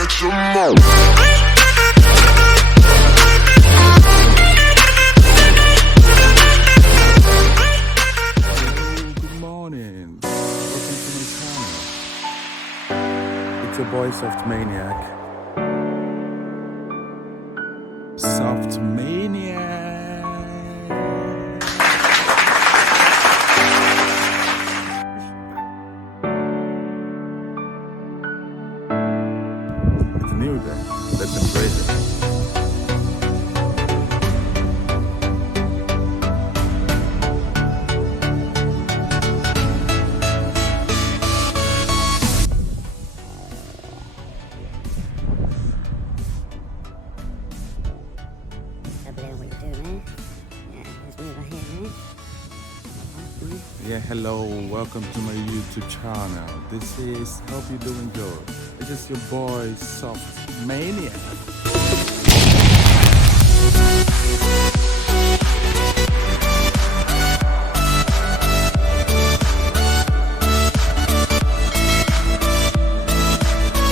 get some more. Good morning. Welcome to my channel. It's your boy Soft Maniac. Soft Maniac. It's a new day. Let's embrace it. What you do, man? Yeah, let's move on here, man. Yeah, hello, welcome to my YouTube channel. This is, hope you're doing good. This is your boy Soft Maniac.